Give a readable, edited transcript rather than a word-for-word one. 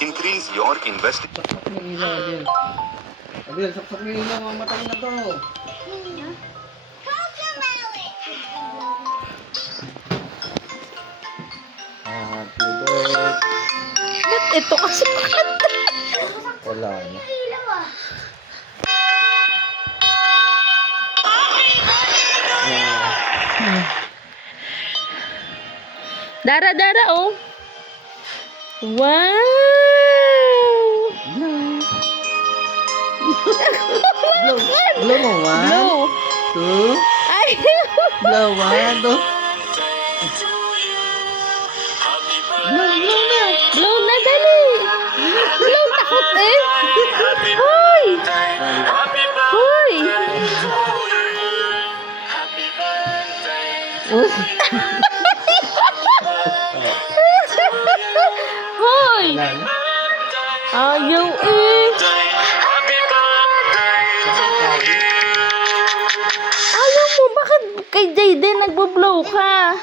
Increase your investment. Saksak mo yung ilaw, Adil. Adil, saksak mo yung ilaw. Mamatay na to. Happy birthday. Ba't ito kasi makanta? Wala na. Dara, Dara, oh. Wow! Blow. Blow mo. One, Blow. two. Ay! Blow. One, two. Blow, blow na. Blow na, dali! Blow, takot eh! Hoy! Hoy! Hoy! Wala na. Ayaw eh! Ayaw mo, bakit kay Jayden nagbo-blow ka?